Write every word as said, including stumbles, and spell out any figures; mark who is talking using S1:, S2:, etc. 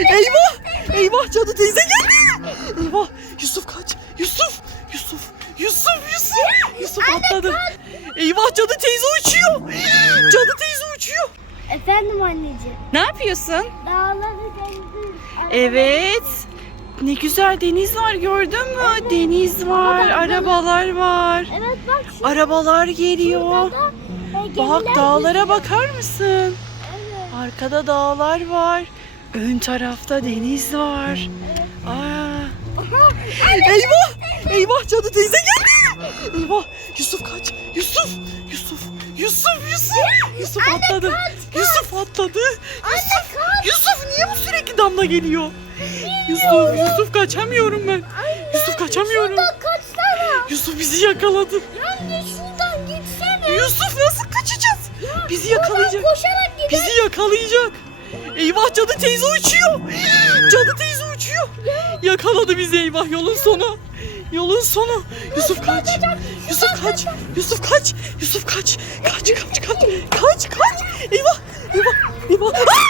S1: Eyvah! Eyvah, Cadı teyze geldi. Eyvah! Yusuf kaç! Yusuf! Yusuf! Yusuf! Yusuf! Yusuf atladı. Eyvah, Cadı teyze uçuyor. Cadı teyze uçuyor.
S2: Efendim anneciğim.
S3: Ne yapıyorsun?
S2: Dağları gezdim.
S3: Evet. Ne güzel deniz var, gördün mü? Deniz var, arabalar var.
S2: Evet bak şu
S3: Arabalar geliyor.
S2: da, e,
S3: Bak,
S2: gemiler
S3: dağlara
S2: gidiyor.
S3: bakar mısın?
S2: Evet.
S3: Arkada dağlar var. Ön tarafta deniz var. Aa,
S1: Eyvah! Eyvah, Cadı teyze geldi. Eyvah! Yusuf kaç! Yusuf! Yusuf! Yusuf! Yusuf! Yusuf atladı. Yusuf atladı. Yusuf! Yusuf niye bu sürekli damla geliyor? Yusuf! Yusuf kaçamıyorum ben. Yusuf kaçamıyorum.
S2: Şuradan kaçsana.
S1: Yusuf bizi yakaladı.
S2: Anne şuradan gitsene.
S1: Yusuf nasıl kaçacağız? Bizi yakalayacak.
S2: Koşarak git.
S1: Bizi yakalayacak. Eyvah, Cadı teyze uçuyor. Cadı teyze uçuyor. Yakaladı bizi, eyvah, yolun sonu. Yolun sonu. Yusuf kaç. Yusuf kaç. Yusuf kaç. Yusuf kaç. Kaç kaç kaç. Kaç kaç. Eyvah. Eyvah. Eyvah.